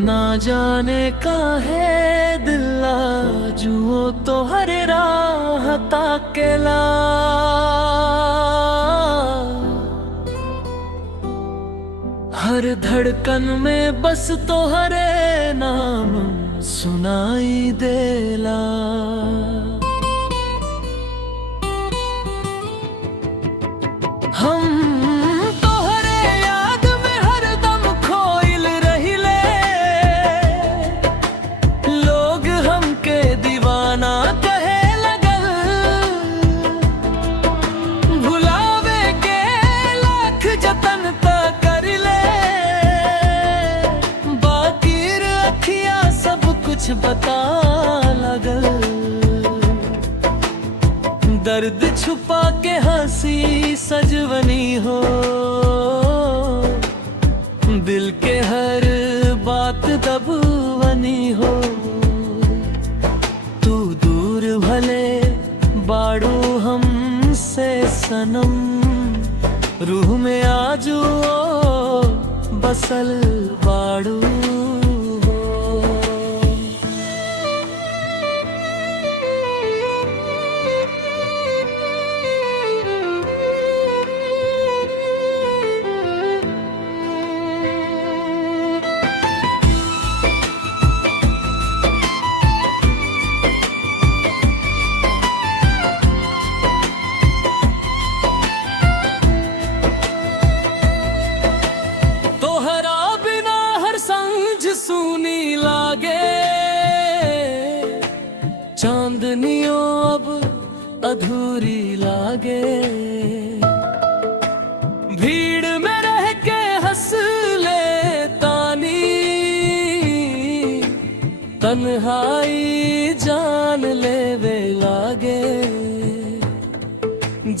ना जाने काहे दिल जुओ तो हर राह ताकेला। हर धड़कन में बस तो हरे नाम सुनाई देला। हम तोहरे याद में हरदम खोइल रहिले। लोग हमके दीवाना कहे लगल। भुलावे के लाख जतन त करिले। बाकिर अखियां सब कुछ बता लगल। दर्द छुपा के हंसी सजवनी हो। दिल के हर बात दबवनी हो। तू दूर भले बाड़ू हमसे सनम। रूह में आजू बसल बाड़ू। सुनी लागे चांदनियों अब अधूरी लागे। भीड़ में रह के हंस ले तानी। तन्हाई जान लेवे लागे।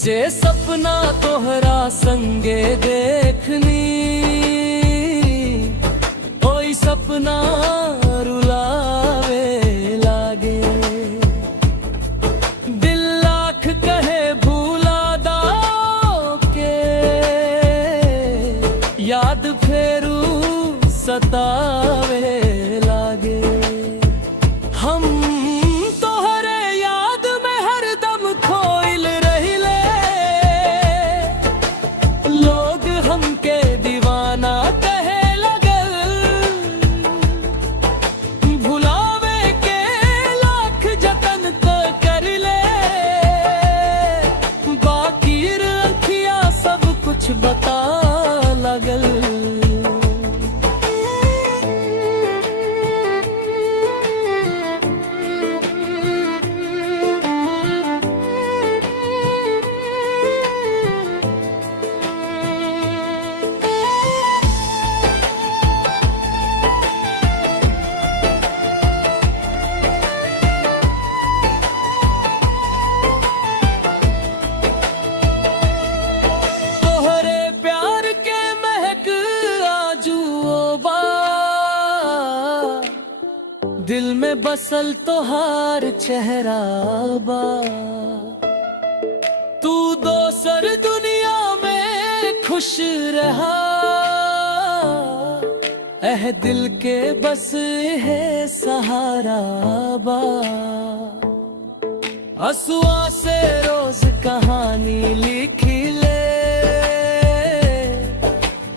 जे सपना तोहरा संगे देखनी। सपना रुलावे लागे। दिल लाख कहे भूला दाओ के। याद फेरू सतावे लागे। हम तोहरे याद में हरदम खोइल रहिले। लोग हमके दीवाना कहे बता लगल। दिल में बसल तोहार चेहरा बा। तू दोसर दुनिया में खुश रहा। दिल के बस है सहारा बा। हंसुआ से रोज कहानी लिखी ले।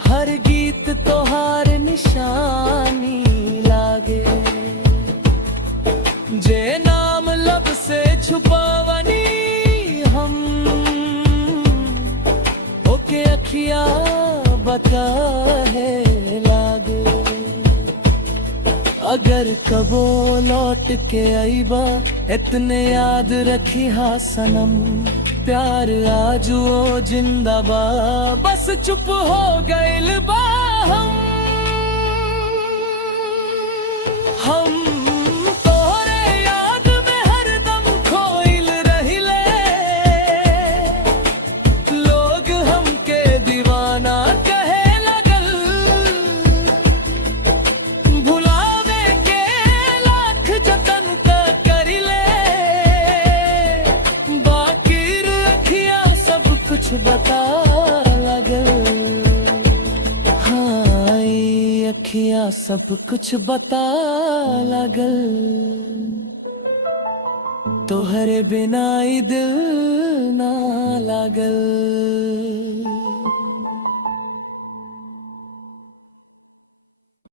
हर गीत तोहार निशानी लागे। जे नाम लब से छुपावनी हम। ओके अखिया बता है लागे। अगर कबो लौट के आईबा इतने याद रखी हा सनम। प्यार आजू जिंदाबा बस चुप हो गइल बा। हम बता लगल। हाँ अखियाँ दुनिया सब कुछ बता लागल, तोहरे बिना ही दिल ना लागल।